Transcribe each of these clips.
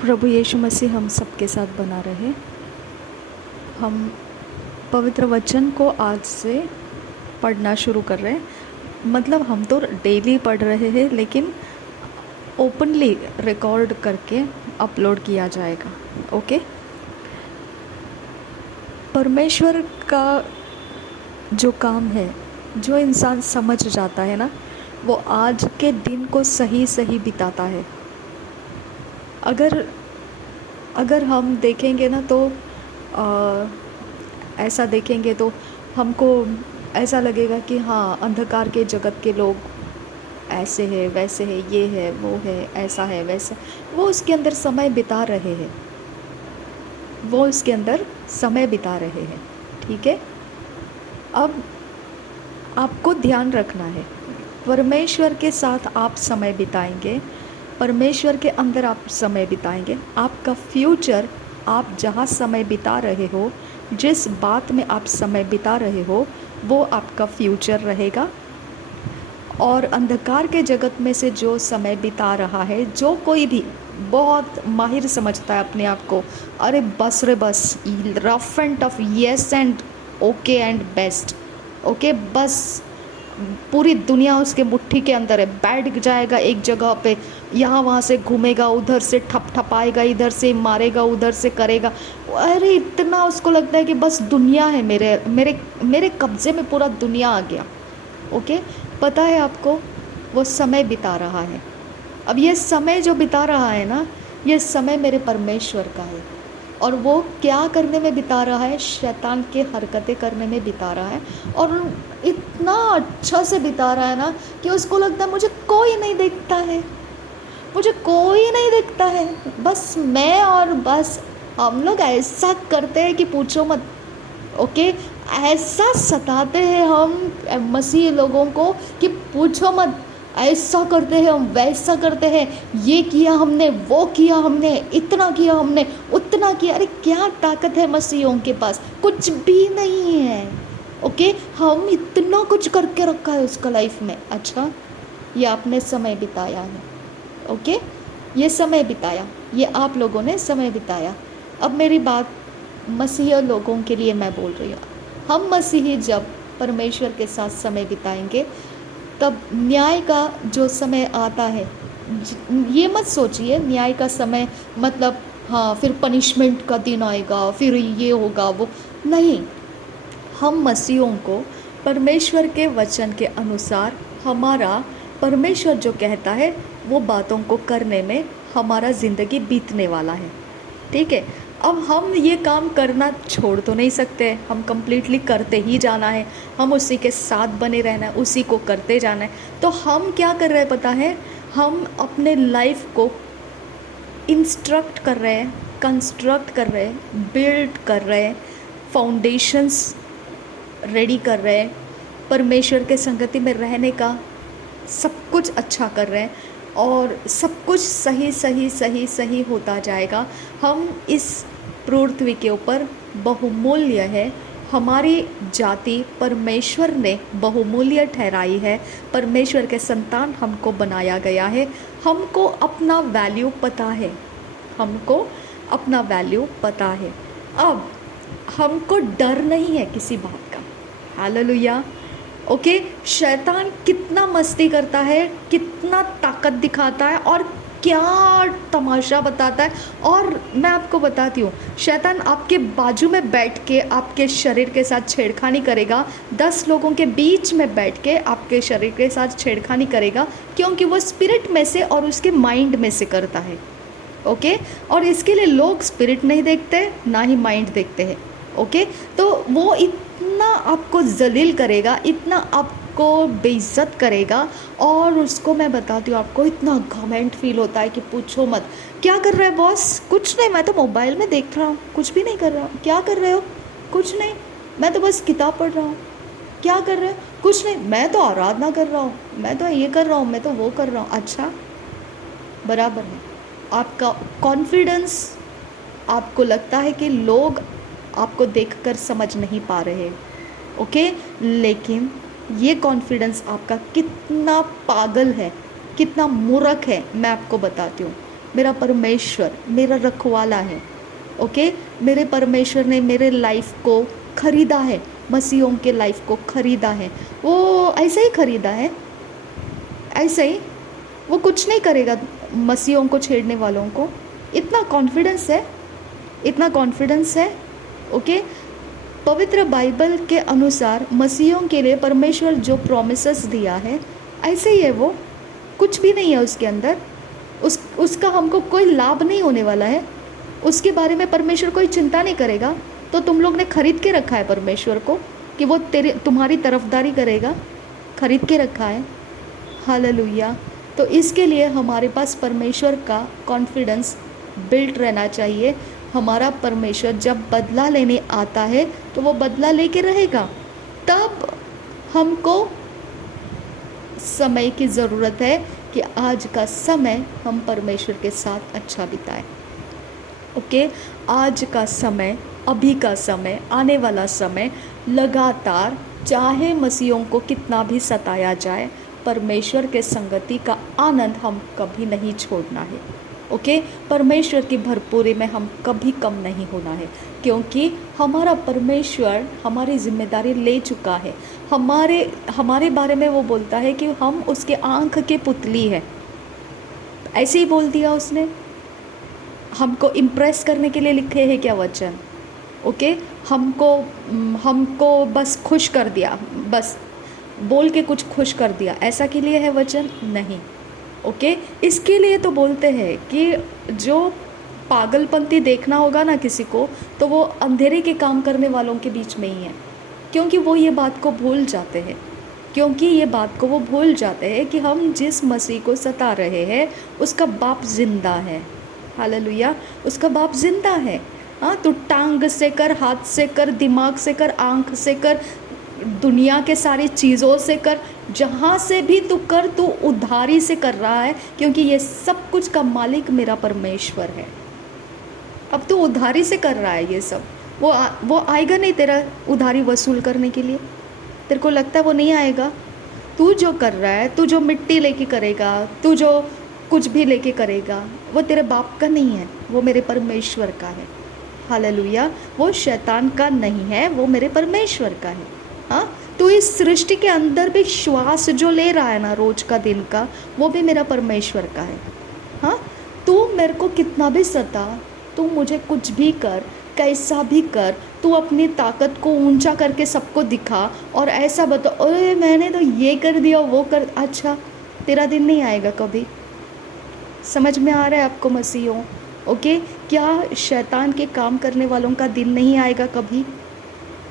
प्रभु यीशु मसीह हम सबके साथ बना रहे। हम पवित्र वचन को आज से पढ़ना शुरू कर रहे हैं। मतलब हम तो डेली पढ़ रहे हैं, लेकिन ओपनली रिकॉर्ड करके अपलोड किया जाएगा। ओके। परमेश्वर का जो काम है, जो इंसान समझ जाता है ना, वो आज के दिन को सही सही बिताता है। अगर हम देखेंगे ना तो ऐसा देखेंगे तो हमको ऐसा लगेगा कि हाँ, अंधकार के जगत के लोग ऐसे है, वैसे है, ये है, वो है, ऐसा है, वैसा। वो उसके अंदर समय बिता रहे हैं, वो उसके अंदर समय बिता रहे हैं। ठीक है। अब आपको ध्यान रखना है, परमेश्वर के साथ आप समय बिताएंगे, परमेश्वर के अंदर आप समय बिताएंगे, आपका फ्यूचर, आप जहाँ समय बिता रहे हो, जिस बात में आप समय बिता रहे हो, वो आपका फ्यूचर रहेगा। और अंधकार के जगत में से जो समय बिता रहा है, जो कोई भी बहुत माहिर समझता है अपने आप को, अरे बस रे बस, rough and tough, yes and okay and best, okay, बस पूरी दुनिया उसके मुट्ठी के अंदर है, बैठ जाएगा एक जगह पे, यहाँ वहाँ से घूमेगा, उधर से ठपाएगा, इधर से मारेगा, उधर से करेगा। अरे इतना उसको लगता है कि बस दुनिया है, मेरे मेरे मेरे कब्जे में पूरा दुनिया आ गया। ओके। पता है आपको, वो समय बिता रहा है। अब ये समय जो बिता रहा है ना, ये समय मेरे परमेश्वर का है। और वो क्या करने में बिता रहा है? शैतान के हरकतें करने में बिता रहा है। और इतना अच्छा से बिता रहा है ना कि उसको लगता है मुझे कोई नहीं देखता है, मुझे कोई नहीं देखता है, बस मैं और बस हम लोग ऐसा करते हैं कि पूछो मत। ओके। ऐसा सताते हैं हम मसीह लोगों को कि पूछो मत। ऐसा करते हैं हम, वैसा करते हैं, ये किया हमने, वो किया हमने, इतना किया हमने, उतना किया। अरे क्या ताकत है मसीहों के पास? कुछ भी नहीं है। ओके। हम इतना कुछ करके रखा है उसका लाइफ में। अच्छा, ये आपने समय बिताया है। ओके, ये समय बिताया, ये आप लोगों ने समय बिताया। अब मेरी बात मसीह लोगों के लिए मैं बोल रही हूँ। हम मसीही जब परमेश्वर के साथ समय बिताएंगे, तब न्याय का जो समय आता है, ये मत सोचिए न्याय का समय मतलब हाँ फिर पनिशमेंट का दिन आएगा, फिर ये होगा वो नहीं। हम मसीहों को परमेश्वर के वचन के अनुसार, हमारा परमेश्वर जो कहता है वो बातों को करने में हमारा ज़िंदगी बीतने वाला है। ठीक है। अब हम ये काम करना छोड़ तो नहीं सकते, हम कम्प्लीटली करते ही जाना है, हम उसी के साथ बने रहना है, उसी को करते जाना है। तो हम क्या कर रहे हैं पता है? हम अपने लाइफ को इंस्ट्रक्ट कर रहे हैं, कंस्ट्रक्ट कर रहे हैं, बिल्ड कर रहे हैं, फाउंडेशंस रेडी कर रहे हैं, परमेश्वर के संगति में रहने का सब कुछ अच्छा कर रहे हैं, और सब कुछ सही सही सही सही होता जाएगा। हम इस पृथ्वी के ऊपर बहुमूल्य है, हमारी जाति परमेश्वर ने बहुमूल्य ठहराई है, परमेश्वर के संतान हमको बनाया गया है, हमको अपना वैल्यू पता है, हमको अपना वैल्यू पता है। अब हमको डर नहीं है किसी बात का। हालेलुया। ओके। शैतान कितना मस्ती करता है, कितना ताकत दिखाता है और क्या तमाशा बताता है। और मैं आपको बताती हूँ, शैतान आपके बाजू में बैठ के आपके शरीर के साथ छेड़खानी करेगा, 10 लोगों के बीच में बैठ के आपके शरीर के साथ छेड़खानी करेगा, क्योंकि वो स्पिरिट में से और उसके माइंड में से करता है। ओके। और इसके लिए लोग स्पिरिट नहीं देखते, ना ही माइंड देखते हैं। ओके। तो वो इतना आपको जलील करेगा, इतना आपको बेइज्जत करेगा, और उसको मैं बताती हूँ, आपको इतना घमंड फील होता है कि पूछो मत। क्या कर रहे हो बॉस? कुछ नहीं, मैं तो मोबाइल में देख रहा हूँ, कुछ भी नहीं कर रहा हूँ। क्या कर रहे हो? कुछ नहीं, मैं तो बस किताब पढ़ रहा हूँ। क्या कर रहे हो? कुछ नहीं, मैं तो आराधना कर रहा हूँ, मैं तो ये कर रहा हूँ, मैं तो वो कर रहा हूँ। अच्छा, बराबर है। आपका कॉन्फिडेंस, आपको लगता है कि लोग आपको देखकर समझ नहीं पा रहे। ओके। लेकिन ये कॉन्फिडेंस आपका कितना पागल है, कितना मूर्ख है, मैं आपको बताती हूँ। मेरा परमेश्वर मेरा रखवाला है। ओके, मेरे परमेश्वर ने मेरे लाइफ को खरीदा है, मसीहों के लाइफ को खरीदा है। वो ऐसे ही खरीदा है, ऐसे ही। वो कुछ नहीं करेगा मसीहों को छेड़ने वालों को। इतना कॉन्फिडेंस है, इतना कॉन्फिडेंस है। ओके, पवित्र बाइबल के अनुसार मसीहों के लिए परमेश्वर जो प्रॉमिसेस दिया है ऐसे ही है। वो कुछ भी नहीं है उसके अंदर, उसका हमको कोई लाभ नहीं होने वाला है। उसके बारे में परमेश्वर कोई चिंता नहीं करेगा। तो तुम लोग ने खरीद के रखा है परमेश्वर को कि वो तुम्हारी तरफदारी करेगा, खरीद के रखा है। हालेलुया। तो इसके लिए हमारे पास परमेश्वर का कॉन्फिडेंस बिल्ट रहना चाहिए। हमारा परमेश्वर जब बदला लेने आता है तो वो बदला लेके रहेगा। तब हमको समय की ज़रूरत है कि आज का समय हम परमेश्वर के साथ अच्छा बिताएं। ओके, आज का समय, अभी का समय, आने वाला समय, लगातार चाहे मसीहों को कितना भी सताया जाए, परमेश्वर के संगति का आनंद हम कभी नहीं छोड़ना है। ओके, परमेश्वर की भरपूरी में हम कभी कम नहीं होना है, क्योंकि हमारा परमेश्वर हमारी जिम्मेदारी ले चुका है। हमारे बारे में वो बोलता है कि हम उसके आँख के पुतली है। ऐसे ही बोल दिया उसने। हमको इम्प्रेस करने के लिए लिखे हैं क्या वचन? ओके, हमको बस खुश कर दिया, बस बोल के कुछ खुश कर दिया, ऐसा के लिए है वचन? नहीं। ओके, इसके लिए तो बोलते हैं कि जो पागलपंती देखना होगा ना किसी को, तो वो अंधेरे के काम करने वालों के बीच में ही है, क्योंकि वो ये बात को भूल जाते हैं, वो भूल जाते हैं कि हम जिस मसीह को सता रहे हैं उसका बाप जिंदा है। हालेलुया, उसका बाप जिंदा है। हाँ, तो टांग से कर, हाथ से कर, दिमाग से कर, आँख से कर, दुनिया के सारी चीज़ों से कर, जहाँ से भी तू कर, तू उधारी से कर रहा है, क्योंकि ये सब कुछ का मालिक मेरा परमेश्वर है। अब तू उधारी से कर रहा है ये सब। वो आएगा नहीं तेरा उधारी वसूल करने के लिए। तेरे को लगता है वो नहीं आएगा? तू जो कर रहा है, तू जो मिट्टी लेके करेगा, तू जो कुछ भी लेके करेगा, वो तेरे बाप का नहीं है, वो मेरे परमेश्वर का है। हालेलुया, वो शैतान का नहीं है, वो मेरे परमेश्वर का है। हाँ, तो इस सृष्टि के अंदर भी श्वास जो ले रहा है ना रोज का, दिन का, वो भी मेरा परमेश्वर का है। हाँ, तू मेरे को कितना भी सता, तू मुझे कुछ भी कर, कैसा भी कर, तू अपनी ताकत को ऊंचा करके सबको दिखा और ऐसा बता, अरे मैंने तो ये कर दिया, वो कर। अच्छा, तेरा दिन नहीं आएगा कभी। समझ में आ रहा है आपको मसीहों? ओके, क्या शैतान के काम करने वालों का दिन नहीं आएगा कभी?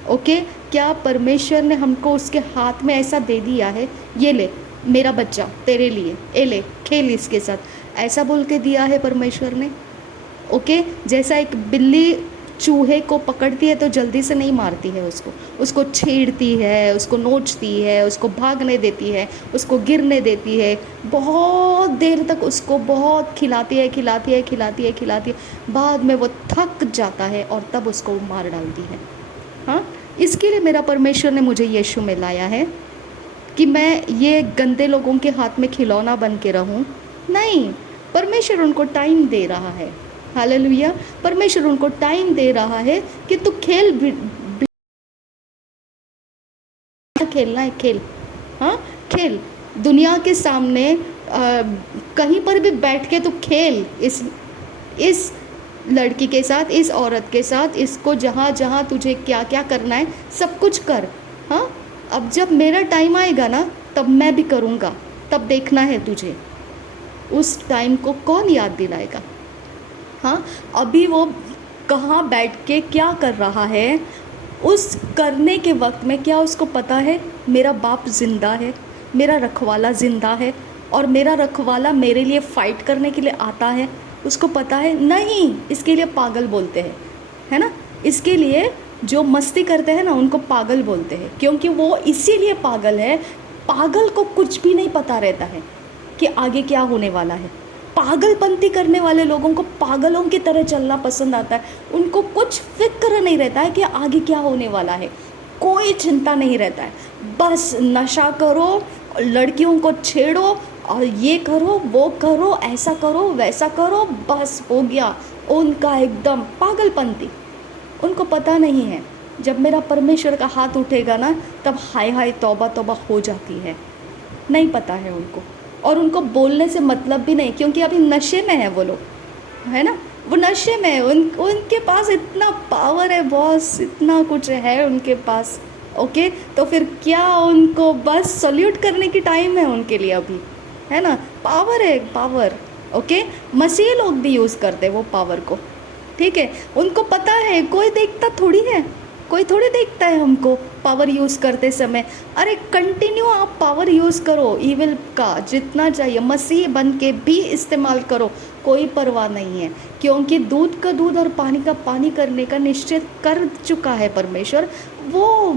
ओके, क्या परमेश्वर ने हमको उसके हाथ में ऐसा दे दिया है, ये ले मेरा बच्चा तेरे लिए, ए ले खेल इसके साथ, ऐसा बोल के दिया है परमेश्वर ने? ओके, जैसा एक बिल्ली चूहे को पकड़ती है तो जल्दी से नहीं मारती है उसको छेड़ती है, उसको नोचती है, उसको भागने देती है, उसको गिरने देती है, बहुत देर तक उसको बहुत खिलाती है, बाद में वो थक जाता है और तब उसको मार डालती है। हाँ, इसके लिए मेरा परमेश्वर ने मुझे यीशु में लाया है कि मैं ये गंदे लोगों के हाथ में खिलौना बन के रहूं? नहीं, परमेश्वर उनको टाइम दे रहा है। हालेलुया, परमेश्वर उनको टाइम दे रहा है कि तू खेलना है, खेल। हाँ, खेल दुनिया के सामने, कहीं पर भी बैठ के तू खेल, इस लड़की के साथ, इस औरत के साथ, इसको जहाँ जहाँ तुझे क्या क्या करना है सब कुछ कर। हाँ, अब जब मेरा टाइम आएगा ना तब मैं भी करूँगा, तब देखना है तुझे। उस टाइम को कौन याद दिलाएगा? हाँ, अभी वो कहाँ बैठ के क्या कर रहा है, उस करने के वक्त में क्या उसको पता है मेरा बाप जिंदा है, मेरा रखवाला जिंदा है और मेरा रखवाला मेरे लिए फ़ाइट करने के लिए आता है? उसको पता है? नहीं। इसके लिए पागल बोलते हैं, है ना? इसके लिए जो मस्ती करते हैं ना उनको पागल बोलते हैं, क्योंकि वो इसीलिए पागल है। पागल को कुछ भी नहीं पता रहता है कि आगे क्या होने वाला है। पागलपंती करने वाले लोगों को पागलों की तरह चलना पसंद आता है। उनको कुछ फिक्र नहीं रहता है कि आगे क्या होने वाला है, कोई चिंता नहीं रहता है। बस नशा करो, लड़कियों को छेड़ो और ये करो, वो करो, ऐसा करो, वैसा करो, बस हो गया उनका एकदम पागलपंती। उनको पता नहीं है जब मेरा परमेश्वर का हाथ उठेगा ना, तब हाय हाय तौबा तौबा हो जाती है। नहीं पता है उनको, और उनको बोलने से मतलब भी नहीं, क्योंकि अभी नशे में है वो लोग, है ना, वो नशे में है। उनके पास इतना पावर है बॉस, इतना कुछ है उनके पास। ओके, तो फिर क्या उनको बस सल्यूट करने की टाइम है उनके लिए अभी, है ना। पावर है, पावर। ओके, मसीह लोग भी यूज़ करते वो पावर को, ठीक है। उनको पता है, कोई देखता थोड़ी है, कोई थोड़ी देखता है हमको पावर यूज़ करते समय। अरे कंटिन्यू आप पावर यूज़ करो, ईविल का जितना चाहिए मसीह बन के भी इस्तेमाल करो, कोई परवाह नहीं है। क्योंकि दूध का दूध और पानी का पानी करने का निश्चय कर चुका है परमेश्वर। वो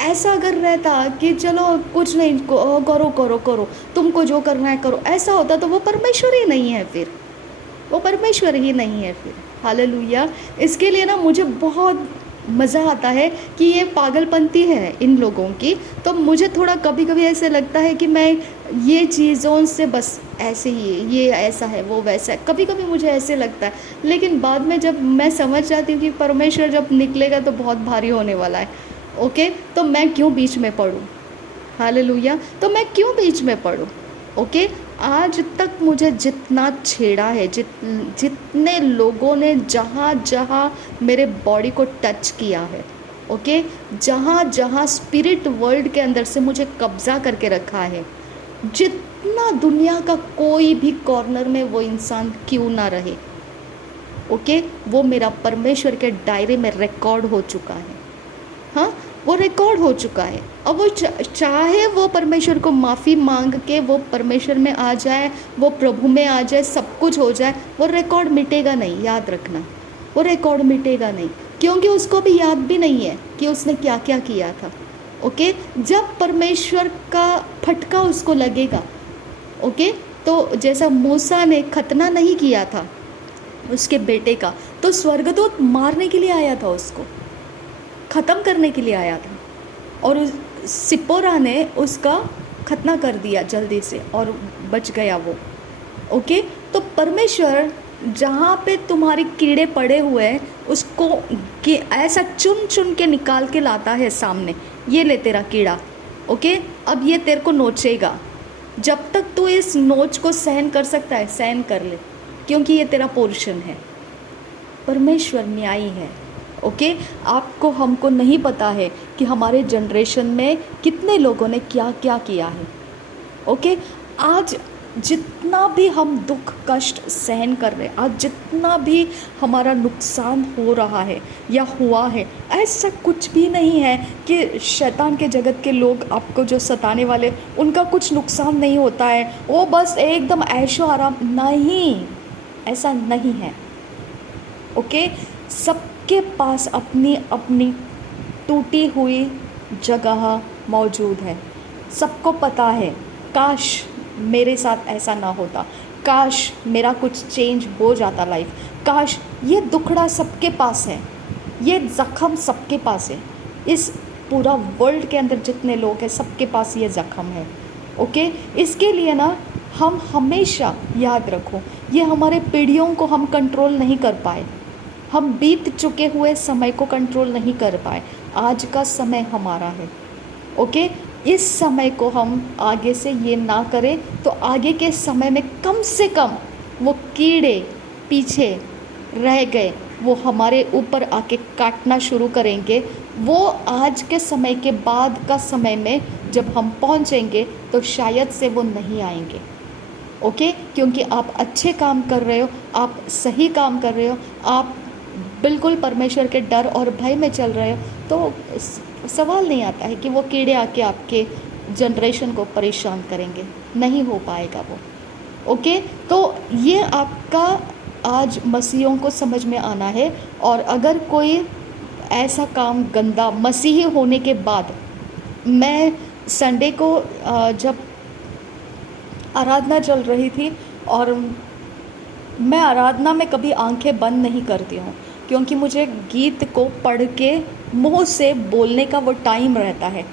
ऐसा अगर रहता कि चलो कुछ नहीं, करो करो करो, तुमको जो करना है करो, ऐसा होता तो वो परमेश्वर ही नहीं है फिर, वो परमेश्वर ही नहीं है फिर। हालेलुया। इसके लिए ना मुझे बहुत मज़ा आता है कि ये पागलपंती है इन लोगों की। तो मुझे थोड़ा कभी कभी ऐसे लगता है कि मैं ये चीज़ों से बस ऐसे ही, ये ऐसा है वो वैसा है, कभी कभी मुझे ऐसे लगता है। लेकिन बाद में जब मैं समझ जाती हूँ कि परमेश्वर जब निकलेगा तो बहुत भारी होने वाला है। ओके, तो मैं क्यों बीच में पढ़ूँ। हालेलुया। तो मैं क्यों बीच में पढ़ूँ। ओके, आज तक मुझे जितना छेड़ा है, जितने लोगों ने जहाँ जहाँ मेरे बॉडी को टच किया है, ओके, जहाँ जहाँ स्पिरिट वर्ल्ड के अंदर से मुझे कब्जा करके रखा है, जितना दुनिया का कोई भी कॉर्नर में वो इंसान क्यों ना रहे, ओके, वो मेरा परमेश्वर के डायरी में रिकॉर्ड हो चुका है। हाँ, वो रिकॉर्ड हो चुका है। अब वो चाहे वो परमेश्वर को माफ़ी मांग के वो परमेश्वर में आ जाए, वो प्रभु में आ जाए, सब कुछ हो जाए, वो रिकॉर्ड मिटेगा नहीं, याद रखना। वो रिकॉर्ड मिटेगा नहीं, क्योंकि उसको भी याद भी नहीं है कि उसने क्या क्या किया था। ओके, जब परमेश्वर का फटका उसको लगेगा, ओके, तो जैसा मूसा ने खतना नहीं किया था उसके बेटे का, तो स्वर्गदूत मारने के लिए आया था, उसको ख़त्म करने के लिए आया था, और सिपोरा ने उसका खतना कर दिया जल्दी से और बच गया वो। ओके, तो परमेश्वर जहाँ पे तुम्हारे कीड़े पड़े हुए हैं उसको ऐसा चुन चुन के निकाल के लाता है सामने, ये ले तेरा कीड़ा। ओके, अब ये तेरे को नोचेगा, जब तक तू इस नोच को सहन कर सकता है सहन कर ले, क्योंकि ये तेरा पोर्शन है। परमेश्वर न्यायी है। ओके, आपको हमको नहीं पता है कि हमारे जनरेशन में कितने लोगों ने क्या क्या किया है। ओके, आज जितना भी हम दुख कष्ट सहन कर रहे हैं, आज जितना भी हमारा नुकसान हो रहा है या हुआ है, ऐसा कुछ भी नहीं है कि शैतान के जगत के लोग आपको जो सताने वाले उनका कुछ नुकसान नहीं होता है, वो बस एकदम ऐशो आराम, नहीं, ऐसा नहीं है। ओके, सबके पास अपनी अपनी टूटी हुई जगह मौजूद है, सबको पता है काश मेरे साथ ऐसा ना होता, काश मेरा कुछ चेंज हो जाता लाइफ, काश। ये दुखड़ा सबके पास है, ये ज़ख़म सबके पास है, इस पूरा वर्ल्ड के अंदर जितने लोग हैं सबके पास ये ज़ख़म है। ओके, इसके लिए ना हम हमेशा याद रखो, ये हमारे पीढ़ियों को हम कंट्रोल नहीं कर पाए, हम बीत चुके हुए समय को कंट्रोल नहीं कर पाए, आज का समय हमारा है। ओके, इस समय को हम आगे से ये ना करें तो आगे के समय में कम से कम वो कीड़े पीछे रह गए वो हमारे ऊपर आके काटना शुरू करेंगे। वो आज के समय के बाद का समय में जब हम पहुंचेंगे तो शायद से वो नहीं आएंगे। ओके, क्योंकि आप अच्छे काम कर रहे हो, आप सही काम कर रहे हो, आप बिल्कुल परमेश्वर के डर और भय में चल रहे हो, तो सवाल नहीं आता है कि वो कीड़े आके आपके जनरेशन को परेशान करेंगे, नहीं हो पाएगा वो। ओके, तो ये आपका आज मसीहों को समझ में आना है। और अगर कोई ऐसा काम गंदा मसीही होने के बाद, मैं संडे को जब आराधना चल रही थी, और मैं आराधना में कभी आंखें बंद नहीं करती हूँ, क्योंकि मुझे गीत को पढ़ के मुँह से बोलने का वो टाइम रहता है,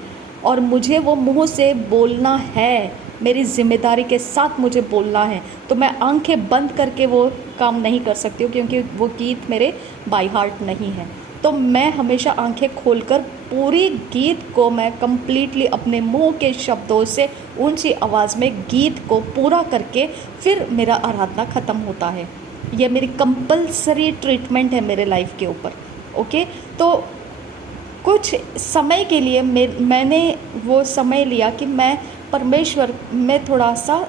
और मुझे वो मुँह से बोलना है, मेरी ज़िम्मेदारी के साथ मुझे बोलना है, तो मैं आंखें बंद करके वो काम नहीं कर सकती हूँ, क्योंकि वो गीत मेरे बाय हार्ट नहीं है। तो मैं हमेशा आंखें खोलकर पूरी गीत को मैं कंप्लीटली अपने मुंह के शब्दों से ऊंची आवाज़ में गीत को पूरा करके फिर मेरा आराधना ख़त्म होता है। ये मेरी कंपलसरी ट्रीटमेंट है मेरे लाइफ के ऊपर। ओके, तो कुछ समय के लिए मैंने वो समय लिया कि मैं परमेश्वर में थोड़ा सा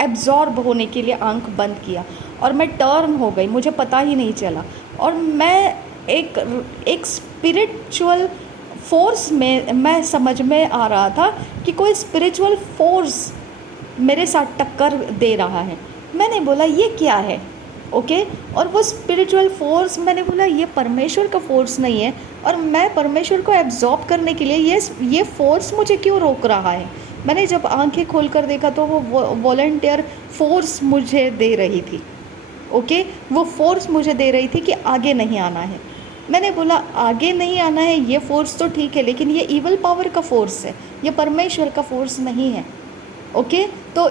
एब्जॉर्ब होने के लिए आंख बंद किया, और मैं टर्न हो गई, मुझे पता ही नहीं चला। और मैं एक स्पिरिचुअल फोर्स में मैं समझ में आ रहा था कि कोई स्पिरिचुअल फोर्स मेरे साथ टक्कर दे रहा है। मैंने बोला ये क्या है? ओके, और वो स्पिरिचुअल फोर्स, मैंने बोला ये परमेश्वर का फोर्स नहीं है, और मैं परमेश्वर को एब्जॉर्ब करने के लिए ये फोर्स मुझे क्यों रोक रहा है। मैंने जब आंखें खोल कर देखा तो वो वॉलंटियर फोर्स मुझे दे रही थी। ओके, वो फोर्स मुझे दे रही थी कि आगे नहीं आना है। मैंने बोला आगे नहीं आना है, ये फोर्स तो ठीक है, लेकिन ये ईवल पावर का फोर्स है, ये परमेश्वर का फोर्स नहीं है। ओके, तो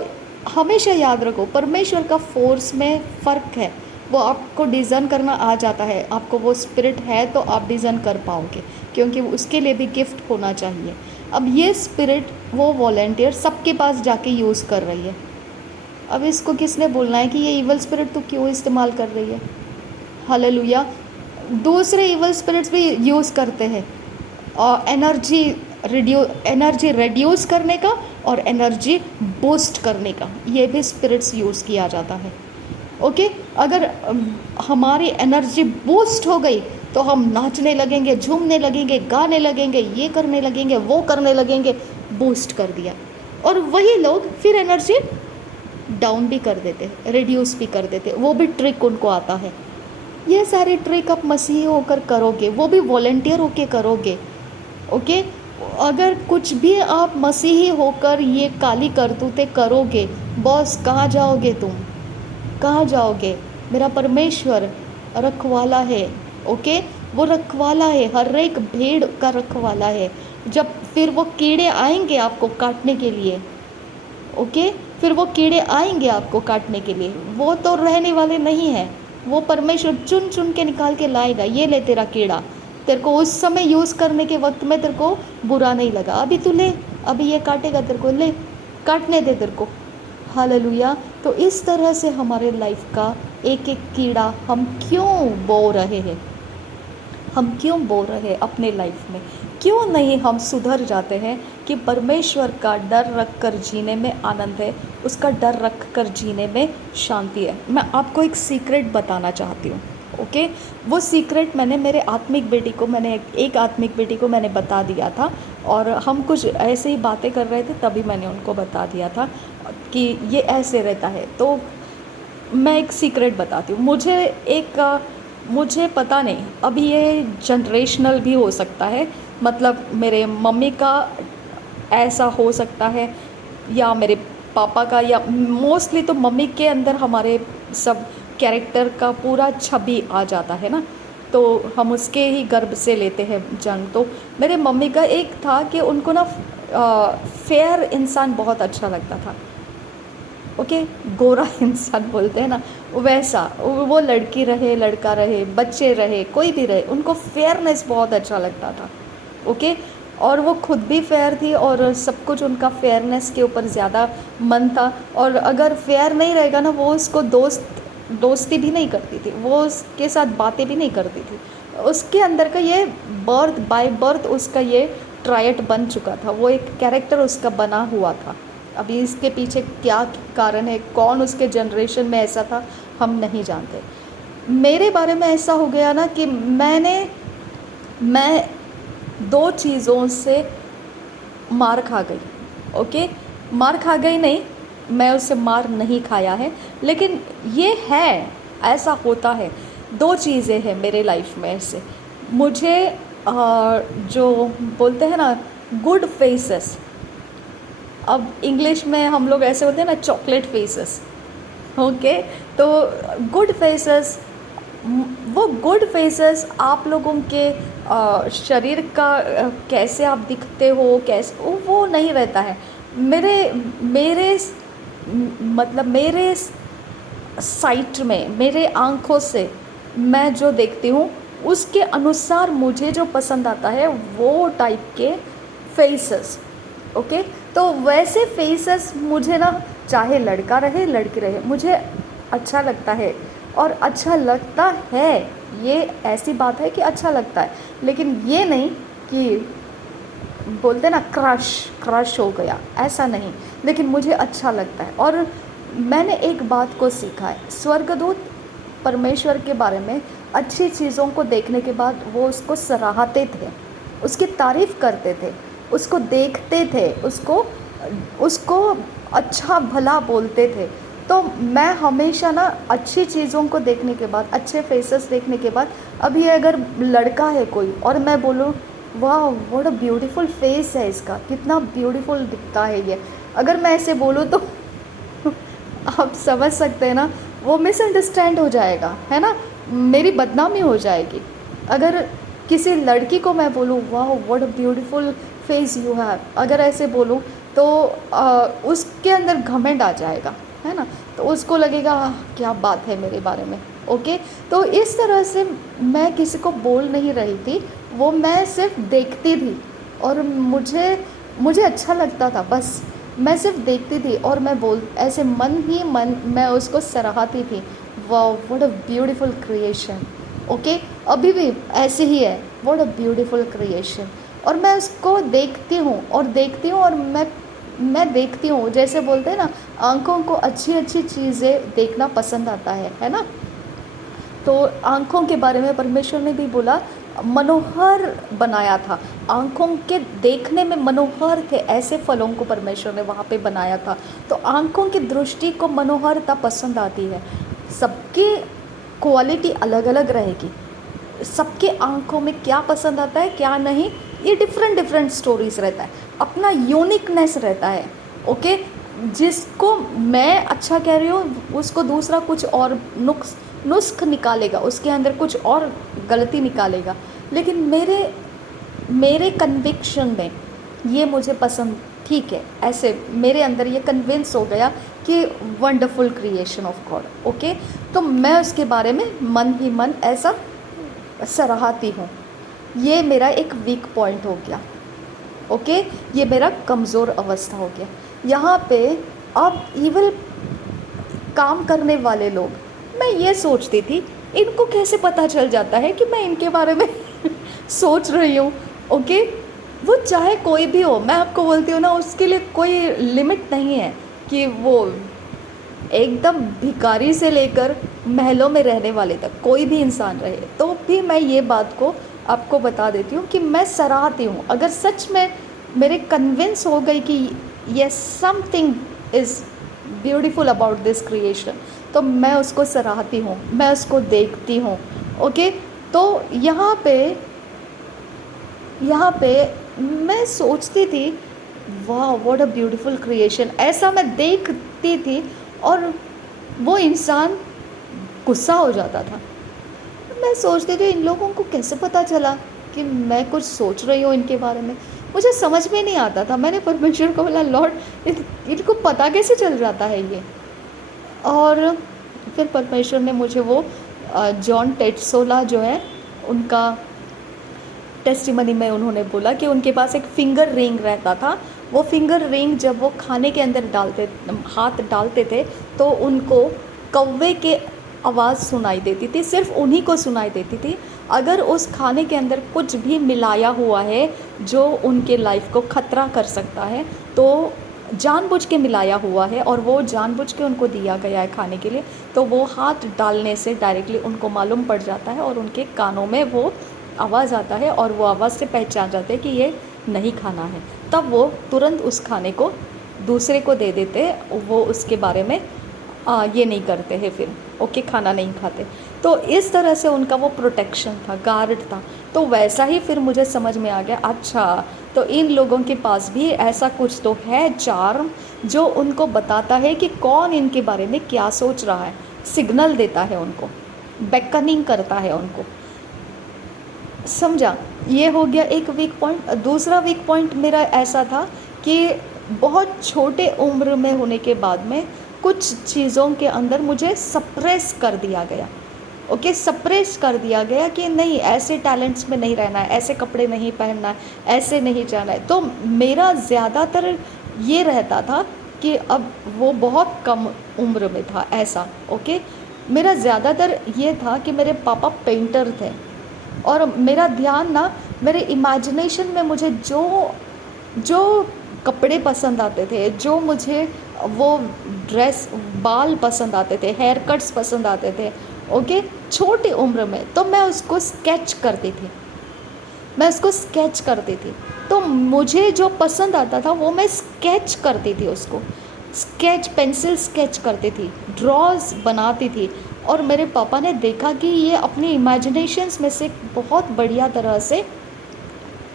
हमेशा याद रखो परमेश्वर का फोर्स में फ़र्क है। वो आपको डिज़र्न करना आ जाता है, आपको वो स्पिरिट है तो आप डिज़र्न कर पाओगे, क्योंकि उसके लिए भी गिफ्ट होना चाहिए। अब ये स्पिरिट वो वॉलंटियर सबके पास जाके यूज़ कर रही है। अब इसको किसने बोलना है कि ये इवल स्पिरिट तो क्यों इस्तेमाल कर रही है? हालेलुया। दूसरे इवल स्पिरिट्स भी यूज़ करते हैं और एनर्जी रिड्यूस करने का और एनर्जी बूस्ट करने का, ये भी स्पिरिट्स यूज़ किया जाता है। ओके, अगर हमारी एनर्जी बूस्ट हो गई तो हम नाचने लगेंगे, झूमने लगेंगे, गाने लगेंगे, ये करने लगेंगे, वो करने लगेंगे। बूस्ट कर दिया। और वही लोग फिर एनर्जी डाउन भी कर देते, रिड्यूस भी कर देते, वो भी ट्रिक उनको आता है। ये सारे ट्रिक आप मसीही होकर करोगे, वो भी वॉलंटियर होकर करोगे। ओके, अगर कुछ भी आप मसीही होकर ये काली करतूतें करोगे, बॉस कहाँ जाओगे तुम? कहाँ जाओगे? मेरा परमेश्वर रखवाला है। ओके, वो रखवाला है, हर एक भेड़ का रखवाला है। जब फिर वो कीड़े आएंगे आपको काटने के लिए, ओके, फिर वो कीड़े आएंगे आपको काटने के लिए, वो तो रहने वाले नहीं हैं। वो परमेश्वर चुन चुन के निकाल के लाएगा। ये ले तेरा कीड़ा, तेरे को उस समय यूज़ करने के वक्त में तेरे को बुरा नहीं लगा, अभी तू ले, अभी ये काटेगा तेरे को, ले काटने दे तेरे को। हालेलुया। तो इस तरह से हमारे लाइफ का एक एक कीड़ा हम क्यों बो रहे हैं? हम क्यों बो रहे हैं अपने लाइफ में? क्यों नहीं हम सुधर जाते हैं कि परमेश्वर का डर रख कर जीने में आनंद है, उसका डर रख कर जीने में शांति है। मैं आपको एक सीक्रेट बताना चाहती हूँ। ओके, वो सीक्रेट मैंने मेरे आत्मिक बेटी को, एक आत्मिक बेटी को मैंने बता दिया था, और हम कुछ ऐसे ही बातें कर रहे थे, तभी मैंने उनको बता दिया था कि ये ऐसे रहता है। तो मैं एक सीक्रेट बताती हूँ। मुझे पता नहीं, अभी ये जनरेशनल भी हो सकता है, मतलब मेरे मम्मी का ऐसा हो सकता है, या मेरे पापा का, या मोस्टली तो मम्मी के अंदर हमारे सब कैरेक्टर का पूरा छवि आ जाता है ना, तो हम उसके ही गर्भ से लेते हैं जन्म। तो मेरे मम्मी का एक था कि उनको ना फेयर इंसान बहुत अच्छा लगता था। ओके, गोरा इंसान बोलते हैं ना, वैसा, वो लड़की रहे, लड़का रहे, बच्चे रहे, कोई भी रहे, उनको फेयरनेस बहुत अच्छा लगता था। ओके, और वो खुद भी फेयर थी, और सब कुछ उनका फेयरनेस के ऊपर ज़्यादा मन था। और अगर फेयर नहीं रहेगा ना, वो उसको दोस्ती भी नहीं करती थी, वो उसके साथ बातें भी नहीं करती थी। उसके अंदर का ये बाय बर्थ उसका ये ट्रायट बन चुका था, वो एक कैरेक्टर उसका बना हुआ था। अभी इसके पीछे क्या कारण है, कौन उसके जनरेशन में ऐसा था, हम नहीं जानते। मेरे बारे में ऐसा हो गया ना कि मैं 2 चीज़ों से मार खा गई। ओके, मार खा गई नहीं, मैं उससे मार नहीं खाया है, लेकिन ये है, ऐसा होता है। 2 चीज़ें हैं मेरे लाइफ में ऐसे। मुझे जो बोलते हैं ना गुड फेसेस, अब इंग्लिश में हम लोग ऐसे होते हैं ना चॉकलेट फेसेस। ओके, तो गुड फेसेस, वो गुड फेसेस आप लोगों के शरीर का कैसे आप दिखते हो, कैसे वो नहीं रहता है। मेरे मेरे मतलब मेरे साइट में, मेरे आँखों से मैं जो देखती हूँ उसके अनुसार मुझे जो पसंद आता है वो टाइप के फेसेस। ओके, तो वैसे फेसेस मुझे ना, चाहे लड़का रहे लड़की रहे, मुझे अच्छा लगता है। और अच्छा लगता है, ये ऐसी बात है कि अच्छा लगता है, लेकिन ये नहीं कि बोलते ना क्रश क्रश हो गया, ऐसा नहीं। लेकिन मुझे अच्छा लगता है। और मैंने एक बात को सीखा है, स्वर्गदूत परमेश्वर के बारे में अच्छी चीज़ों को देखने के बाद वो उसको सराहते थे, उसकी तारीफ़ करते थे, उसको देखते थे, उसको उसको अच्छा भला बोलते थे। तो मैं हमेशा ना अच्छी चीज़ों को देखने के बाद, अच्छे फेसेस देखने के बाद, अभी अगर लड़का है कोई और मैं बोलूँ वाह व्हाट अ ब्यूटीफुल फेस है इसका, कितना ब्यूटीफुल दिखता है ये, अगर मैं ऐसे बोलूँ तो आप समझ सकते हैं ना, वो मिसअंडरस्टैंड हो जाएगा, है ना, मेरी बदनामी हो जाएगी। अगर किसी लड़की को मैं बोलूँ वाह what a beautiful face you have, अगर ऐसे बोलूँ तो उसके अंदर घमंड आ जाएगा, है ना, तो उसको लगेगा क्या बात है मेरे बारे में। ओके, तो इस तरह से मैं किसी को बोल नहीं रही थी, वो मैं सिर्फ देखती थी और मुझे मुझे अच्छा लगता था, बस मैं सिर्फ देखती थी और मैं बोल ऐसे मन ही मन मैं उसको सराहती थी, वाह what a beautiful creation. Okay, अभी भी ऐसे ही है, व्हाट अ ब्यूटीफुल क्रिएशन। और मैं उसको देखती हूँ और देखती हूँ और मैं देखती हूँ, जैसे बोलते हैं ना, आँखों को अच्छी अच्छी चीज़ें देखना पसंद आता है ना। तो आँखों के बारे में परमेश्वर ने भी बोला, मनोहर बनाया था, आँखों के देखने में मनोहर थे, ऐसे फलों को परमेश्वर ने वहाँ पे बनाया था। तो आँखों की दृष्टि को मनोहरता पसंद आती है। सबकी क्वालिटी अलग अलग रहेगी, सबके आँखों में क्या पसंद आता है क्या नहीं, ये डिफरेंट डिफरेंट स्टोरीज रहता है, अपना यूनिकनेस रहता है। ओके, जिसको मैं अच्छा कह रही हूँ उसको दूसरा कुछ और नुस्ख निकालेगा, उसके अंदर कुछ और गलती निकालेगा। लेकिन मेरे कन्विक्शन में ये मुझे पसंद, ठीक है, ऐसे मेरे अंदर ये कन्विंस हो गया कि wonderful creation of God. Okay, तो मैं उसके बारे में मन ही मन ऐसा सराहती हूँ। ये मेरा एक वीक पॉइंट हो गया। ओके, ये मेरा कमज़ोर अवस्था हो गया। यहाँ पे अब इविल काम करने वाले लोग, मैं ये सोचती थी इनको कैसे पता चल जाता है कि मैं इनके बारे में सोच रही हूँ। ओके, वो चाहे कोई भी हो, मैं आपको बोलती हूँ ना, उसके लिए कोई लिमिट नहीं है कि वो एकदम भिखारी से लेकर महलों में रहने वाले तक कोई भी इंसान रहे, तो भी मैं ये बात को आपको बता देती हूँ कि मैं सराहती हूँ। अगर सच में मेरे कन्विंस हो गई कि yes something is beautiful about this creation, तो मैं उसको सराहती हूँ, मैं उसको देखती हूँ। ओके, तो यहाँ पे मैं सोचती थी वाह व्हाट अ ब्यूटीफुल क्रिएशन, ऐसा मैं देखती थी और वो इंसान गुस्सा हो जाता था। मैं सोचती थी इन लोगों को कैसे पता चला कि मैं कुछ सोच रही हूँ इनके बारे में, मुझे समझ में नहीं आता था। मैंने परमेश्वर को बोला लॉर्ड इनको पता कैसे चल जाता है ये। और फिर परमेश्वर ने मुझे वो जॉन टेटसोला जो है उनका टेस्टिमनी में उन्होंने बोला कि उनके पास एक फिंगर रिंग रहता था। वो फिंगर रिंग जब वो खाने के अंदर हाथ डालते थे तो उनको कौवे के आवाज़ सुनाई देती थी, सिर्फ उन्हीं को सुनाई देती थी। अगर उस खाने के अंदर कुछ भी मिलाया हुआ है जो उनके लाइफ को ख़तरा कर सकता है, तो जानबूझ के मिलाया हुआ है और वो जानबूझ के उनको दिया गया है खाने के लिए, तो वो हाथ डालने से डायरेक्टली उनको मालूम पड़ जाता है और उनके कानों में वो आवाज़ आता है और वो आवाज़ से पहचान जाते हैं कि ये नहीं खाना है। तब वो तुरंत उस खाने को दूसरे को दे देते, वो उसके बारे में ये नहीं करते हैं फिर। ओके, खाना नहीं खाते। तो इस तरह से उनका वो प्रोटेक्शन था, गार्ड था। तो वैसा ही फिर मुझे समझ में आ गया, अच्छा तो इन लोगों के पास भी ऐसा कुछ तो है, चार्म, जो उनको बताता है कि कौन इनके बारे में क्या सोच रहा है, सिग्नल देता है उनको, बेकनिंग करता है उनको। समझा, ये हो गया एक वीक पॉइंट। दूसरा वीक पॉइंट मेरा ऐसा था कि बहुत छोटे उम्र में होने के बाद में कुछ चीज़ों के अंदर मुझे सप्रेस कर दिया गया। ओके, सप्रेस कर दिया गया कि नहीं, ऐसे टैलेंट्स में नहीं रहना है, ऐसे कपड़े नहीं पहनना है, ऐसे नहीं जाना है। तो मेरा ज़्यादातर ये रहता था कि अब वो बहुत कम उम्र में था ऐसा। ओके, मेरा ज़्यादातर ये था कि मेरे पापा पेंटर थे और मेरा ध्यान ना मेरे इमेजिनेशन में मुझे जो जो कपड़े पसंद आते थे, जो मुझे वो ड्रेस बाल पसंद आते थे, हेयर कट्स पसंद आते थे, ओके, छोटी उम्र में, तो मैं उसको स्केच करती थी। मैं उसको स्केच करती थी। तो मुझे जो पसंद आता था वो मैं स्केच करती थी, उसको स्केच, पेंसिल स्केच करती थी, ड्रॉज बनाती थी। और मेरे पापा ने देखा कि ये अपनी इमेजिनेशंस में से बहुत बढ़िया तरह से,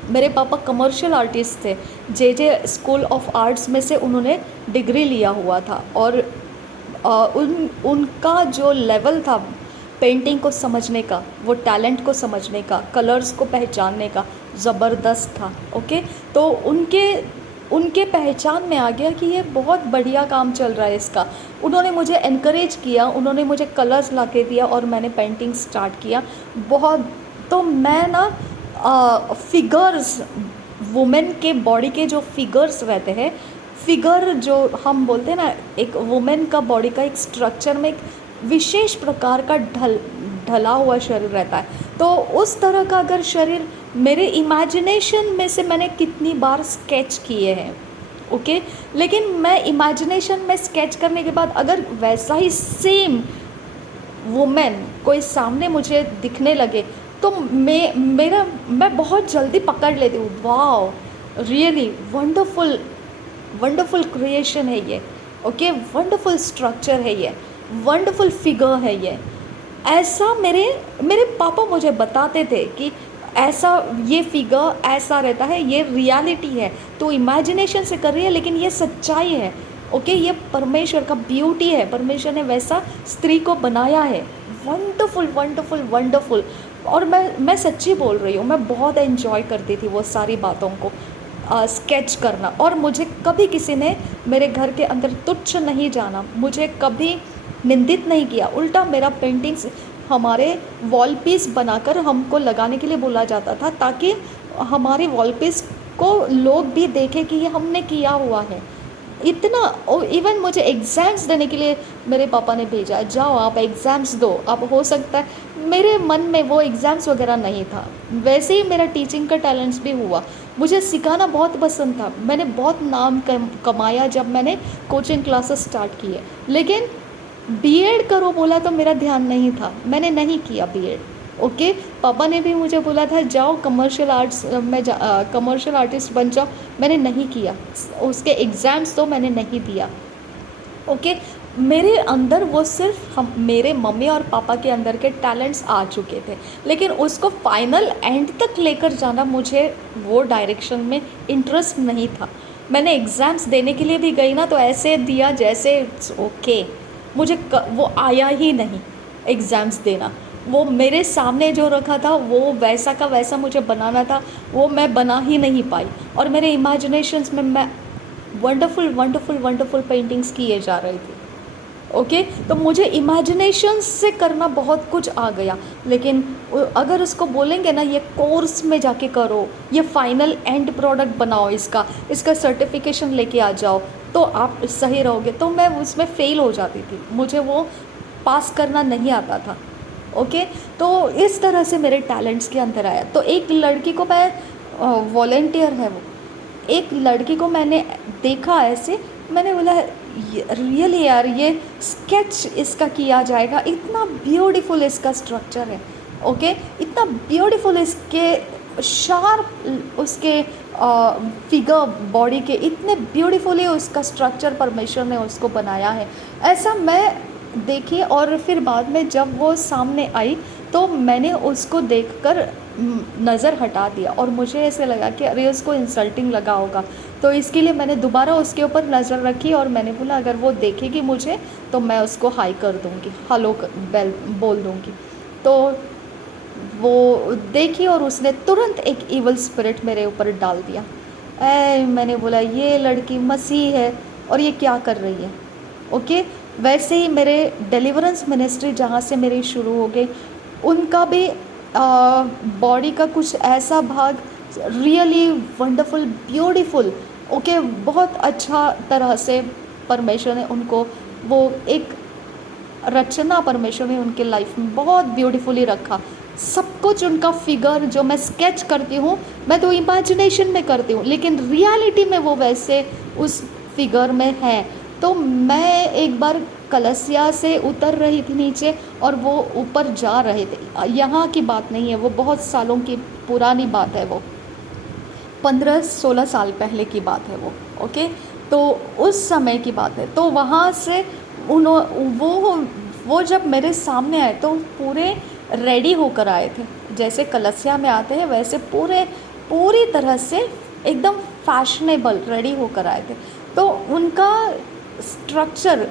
मेरे पापा कमर्शियल आर्टिस्ट थे, जे स्कूल ऑफ आर्ट्स में से उन्होंने डिग्री लिया हुआ था। और उनका जो लेवल था पेंटिंग को समझने का, वो टैलेंट को समझने का, कलर्स को पहचानने का, ज़बरदस्त था। ओके, तो उनके पहचान में आ गया कि ये बहुत बढ़िया काम चल रहा है इसका। उन्होंने मुझे एनकरेज किया, उन्होंने मुझे कलर्स ला के दिया और मैंने पेंटिंग स्टार्ट किया बहुत। तो मैं ना फिगर्स, वुमेन के बॉडी के जो फिगर्स रहते हैं, फिगर जो हम बोलते हैं ना, एक वुमेन का बॉडी का एक स्ट्रक्चर में एक विशेष प्रकार का ढला हुआ शरीर रहता है। तो उस तरह का अगर शरीर मेरे इमेजिनेशन में से मैंने कितनी बार स्केच किए हैं। ओके, लेकिन मैं इमेजिनेशन में स्केच करने के बाद अगर वैसा ही सेम वुमेन कोई सामने मुझे दिखने लगे तो मैं बहुत जल्दी पकड़ लेती हूँ। वाह, रियली वंडरफुल, वंडरफुल क्रिएशन है ये। ओके, वंडरफुल स्ट्रक्चर है ये, वंडरफुल फिगर है ये। ऐसा मेरे पापा मुझे बताते थे कि ऐसा ये फिगर ऐसा रहता है, ये रियलिटी है, तो इमेजिनेशन से कर रही है लेकिन ये सच्चाई है। ओके, ये परमेश्वर का ब्यूटी है, परमेश्वर ने वैसा स्त्री को बनाया है। Wonderful wonderful wonderful. और मैं सच्ची बोल रही हूँ, मैं बहुत एंजॉय करती थी वो सारी बातों को स्केच करना। और मुझे कभी किसी ने मेरे घर के अंदर तुच्छ नहीं जाना, मुझे कभी निंदित नहीं किया। उल्टा मेरा पेंटिंग्स हमारे वॉल पीस बनाकर हमको लगाने के लिए बोला जाता था, ताकि हमारे वॉल पीस को लोग भी देखें कि ये हमने किया हुआ है। इतना, और इवन मुझे एग्ज़ाम्स देने के लिए मेरे पापा ने भेजा, जाओ आप एग्ज़ाम्स दो। अब हो सकता है मेरे मन में वो एग्ज़ाम्स वगैरह नहीं था, वैसे ही मेरा टीचिंग का टैलेंट्स भी हुआ। मुझे सिखाना बहुत पसंद था, मैंने बहुत नाम कमाया जब मैंने कोचिंग क्लासेस स्टार्ट किए। लेकिन बीएड करो बोला तो मेरा ध्यान नहीं था, मैंने नहीं किया बीएड। ओके, पापा ने भी मुझे बोला था जाओ कमर्शियल आर्ट्स में कमर्शियल आर्टिस्ट बन जाओ, मैंने नहीं किया। उसके एग्ज़ाम्स तो मैंने नहीं दिया। ओके, मेरे अंदर वो सिर्फ मेरे मम्मी और पापा के अंदर के टैलेंट्स आ चुके थे, लेकिन उसको फाइनल एंड तक लेकर जाना, मुझे वो डायरेक्शन में इंटरेस्ट नहीं था। मैंने एग्ज़ाम्स देने के लिए भी गई ना तो ऐसे दिया जैसे ओके, मुझे वो आया ही नहीं एग्ज़ाम्स देना। वो मेरे सामने जो रखा था वो वैसा का वैसा मुझे बनाना था, वो मैं बना ही नहीं पाई। और मेरे इमेजिनेशंस में मैं वंडरफुल वंडरफुल वंडरफुल पेंटिंग्स किए जा रही थी। ओके, तो मुझे इमेजिनेशंस से करना बहुत कुछ आ गया। लेकिन अगर उसको बोलेंगे ना ये कोर्स में जाके करो, ये फाइनल एंड प्रोडक्ट बनाओ, इसका सर्टिफिकेशन लेके आ जाओ तो आप सही रहोगे, तो मैं उसमें फ़ेल हो जाती थी, मुझे वो पास करना नहीं आता था। ओके, तो इस तरह से मेरे टैलेंट्स के अंदर आया। तो एक लड़की को मैं वॉलेंटियर है वो, एक लड़की को मैंने देखा ऐसे, मैंने बोला रियली यार ये स्केच इसका किया जाएगा, इतना ब्यूटीफुल इसका स्ट्रक्चर है। ओके, इतना ब्यूटीफुल इसके शार्प उसके फिगर बॉडी के, इतने ब्यूटीफुली उसका स्ट्रक्चर परमेश्वर ने उसको बनाया है। ऐसा मैं देखी। और फिर बाद में जब वो सामने आई तो मैंने उसको देखकर नज़र हटा दिया और मुझे ऐसे लगा कि अरे उसको इंसल्टिंग लगा होगा, तो इसके लिए मैंने दोबारा उसके ऊपर नज़र रखी और मैंने बोला अगर वो देखेगी मुझे तो मैं उसको हाई कर दूँगी, हेलो बेल बोल दूँगी। तो वो देखी और उसने तुरंत एक इवल स्पिरिट मेरे ऊपर डाल दिया। मैंने बोला ये लड़की मसीह है और ये क्या कर रही है। ओके, वैसे ही मेरे डिलीवरेंस मिनिस्ट्री जहाँ से मेरी शुरू हो गई, उनका भी बॉडी का कुछ ऐसा भाग रियली वंडरफुल ब्यूटीफुल, ओके, बहुत अच्छा तरह से परमेश्वर ने उनको वो एक रचना परमेश्वर ने उनके लाइफ में बहुत ब्यूटीफुली रखा। सब कुछ उनका फिगर जो मैं स्केच करती हूँ, मैं तो इमेजिनेशन में करती हूँ, लेकिन रियलिटी में वो वैसे उस फिगर में है। तो मैं एक बार कलसिया से उतर रही थी नीचे और वो ऊपर जा रहे थे। यहाँ की बात नहीं है, वो बहुत सालों की पुरानी बात है, वो 15-16 साल पहले की बात है वो। ओके, तो उस समय की बात है। तो वहाँ से वो जब मेरे सामने आए तो पूरे रेडी होकर आए थे, जैसे कलसिया में आते हैं वैसे पूरी तरह से एकदम फैशनेबल रेडी होकर आए थे। तो उनका स्ट्रक्चर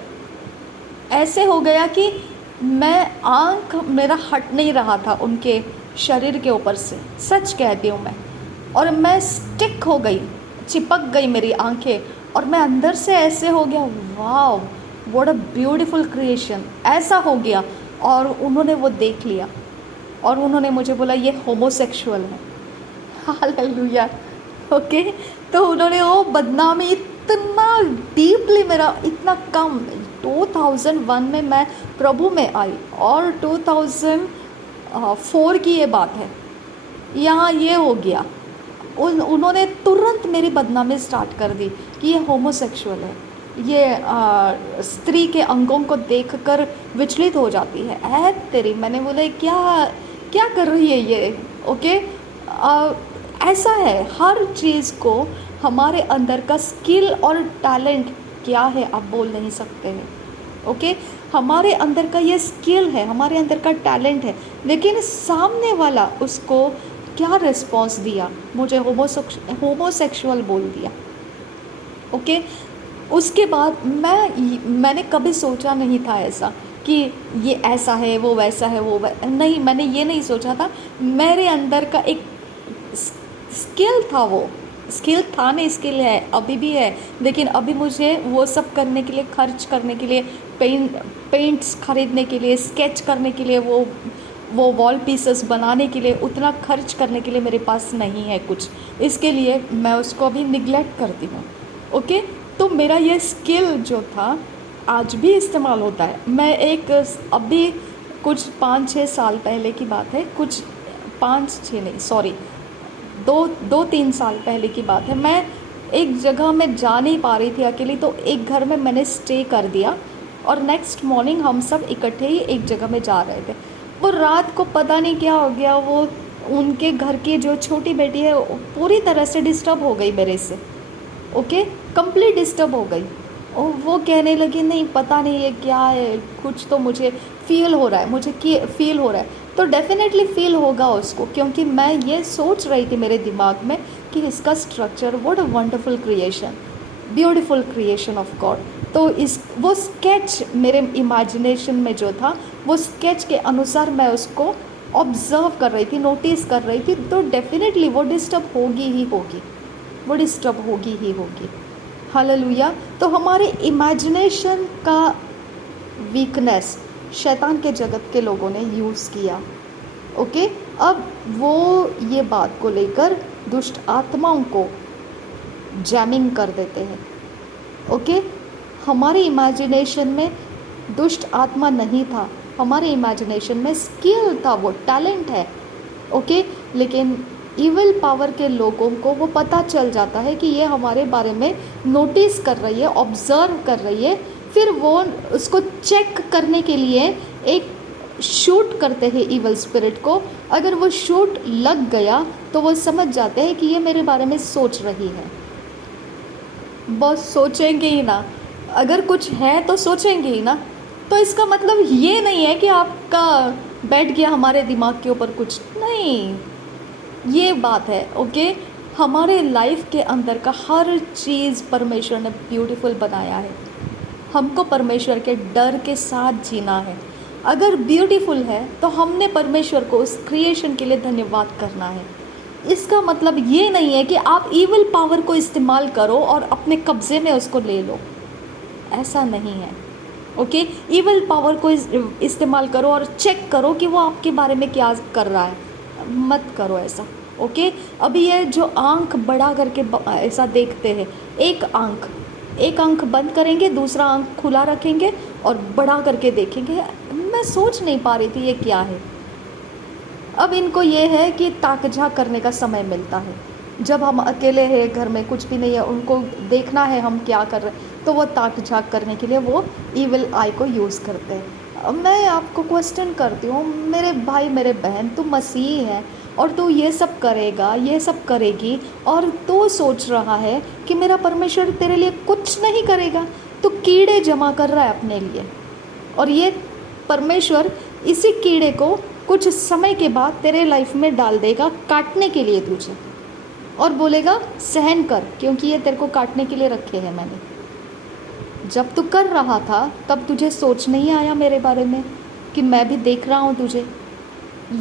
ऐसे हो गया कि मेरा हट नहीं रहा था उनके शरीर के ऊपर से, सच कहती हूँ मैं। और मैं स्टिक हो गई, चिपक गई मेरी आंखें, और मैं अंदर से ऐसे हो गया, wow what a beautiful creation, ऐसा हो गया। और उन्होंने वो देख लिया और उन्होंने मुझे बोला ये होमोसेक्सुअल है। हालेलुया। ओके, तो उन्होंने वो बदनामी इतना डीपली, मेरा इतना कम, 2001 में मैं प्रभु में आई और 2004 की ये बात है, यहाँ ये हो गया। उन्होंने तुरंत मेरी बदनामी स्टार्ट कर दी कि ये होमोसेक्सुअल है, ये स्त्री के अंगों को देखकर विचलित हो जाती है। तेरी, मैंने बोले क्या क्या कर रही है ये। ओके, ऐसा है हर चीज़ को, हमारे अंदर का स्किल और टैलेंट क्या है आप बोल नहीं सकते हैं। ओके, हमारे अंदर का ये स्किल है, हमारे अंदर का टैलेंट है, लेकिन सामने वाला उसको क्या रिस्पॉन्स दिया, मुझे होमोसेक्सुअल बोल दिया। ओके, उसके बाद मैंने कभी सोचा नहीं था ऐसा कि ये ऐसा है वो वैसा है नहीं, मैंने ये नहीं सोचा था। मेरे अंदर का एक स्किल था, वो स्किल था नहीं, स्किल है, अभी भी है, लेकिन अभी मुझे वो सब करने के लिए, खर्च करने के लिए, पेंट्स खरीदने के लिए, स्केच करने के लिए, वो वॉल पीसेस बनाने के लिए उतना खर्च करने के लिए मेरे पास नहीं है कुछ, इसके लिए मैं उसको अभी निगलेक्ट करती हूँ। ओके, तो मेरा ये स्किल जो था आज भी इस्तेमाल होता है। मैं अभी कुछ 5-6 साल पहले की बात है, कुछ 5-6 नहीं, सॉरी, 2-3 साल पहले की बात है। मैं एक जगह में जा नहीं पा रही थी अकेली, तो एक घर में मैंने स्टे कर दिया और नेक्स्ट मॉर्निंग हम सब इकट्ठे ही एक जगह में जा रहे थे। वो रात को पता नहीं क्या हो गया, वो उनके घर की जो छोटी बेटी है पूरी तरह से डिस्टर्ब हो गई मेरे से। ओके, कंप्लीट डिस्टर्ब हो गई और वो कहने लगी नहीं पता नहीं ये क्या है, कुछ तो मुझे फील हो रहा है, फील हो रहा है। तो डेफिनेटली फील होगा उसको, क्योंकि मैं ये सोच रही थी मेरे दिमाग में कि इसका structure, what a wonderful creation, beautiful creation of God. तो वो स्केच मेरे इमेजिनेशन में जो था, वो स्केच के अनुसार मैं उसको ऑब्ज़र्व कर रही थी, नोटिस कर रही थी, तो डेफिनेटली वो डिस्टर्ब होगी ही होगी, वो डिस्टर्ब होगी ही होगी। हालेलुया। तो हमारे इमेजिनेशन का वीकनेस शैतान के जगत के लोगों ने यूज़ किया। ओके, अब वो ये बात को लेकर दुष्ट आत्माओं को जैमिंग कर देते हैं। ओके, हमारे इमेजिनेशन में दुष्ट आत्मा नहीं था, हमारे इमेजिनेशन में स्किल था, वो टैलेंट है। ओके, लेकिन इविल पावर के लोगों को वो पता चल जाता है कि ये हमारे बारे में नोटिस कर रही है, ऑब्ज़र्व कर रही है, फिर वो उसको चेक करने के लिए एक शूट करते हैं इविल स्पिरिट को। अगर वो शूट लग गया तो वो समझ जाते हैं कि ये मेरे बारे में सोच रही है। बस सोचेंगे ही ना, अगर कुछ है तो सोचेंगे ही ना। तो इसका मतलब ये नहीं है कि आपका बैठ गया हमारे दिमाग के ऊपर कुछ नहीं, ये बात है। ओके, हमारे लाइफ के अंदर का हर चीज़ परमेश्वर ने ब्यूटीफुल बनाया है, हमको परमेश्वर के डर के साथ जीना है। अगर ब्यूटीफुल है तो हमने परमेश्वर को उस क्रिएशन के लिए धन्यवाद करना है। इसका मतलब ये नहीं है कि आप ईविल पावर को इस्तेमाल करो और अपने कब्ज़े में उसको ले लो, ऐसा नहीं है। ओके, ईविल पावर को इस्तेमाल करो और चेक करो कि वो आपके बारे में क्या कर रहा है, मत करो ऐसा। ओके, अभी ये जो आंख बड़ा करके ऐसा देखते हैं, एक आंख बंद करेंगे, दूसरा आंख खुला रखेंगे और बड़ा करके देखेंगे। मैं सोच नहीं पा रही थी ये क्या है। अब इनको ये है कि ताक झाँक करने का समय मिलता है, जब हम अकेले हैं, घर में कुछ भी नहीं है, उनको देखना है हम क्या कर रहे हैं, तो वो ताक झाँक करने के लिए वो ईविल आई को यूज़ करते हैं। अब मैं आपको क्वेश्चन करती हूँ, मेरे भाई मेरे बहन, तू मसीही है और तू ये सब करेगा, ये सब करेगी, और तू सोच रहा है कि मेरा परमेश्वर तेरे लिए कुछ नहीं करेगा। तो कीड़े जमा कर रहा है अपने लिए, और ये परमेश्वर इसी कीड़े को कुछ समय के बाद तेरे लाइफ में डाल देगा काटने के लिए तुझे, और बोलेगा सहन कर, क्योंकि ये तेरे को काटने के लिए रखे हैं मैंने। जब तू कर रहा था तब तुझे सोच नहीं आया मेरे बारे में कि मैं भी देख रहा हूँ तुझे।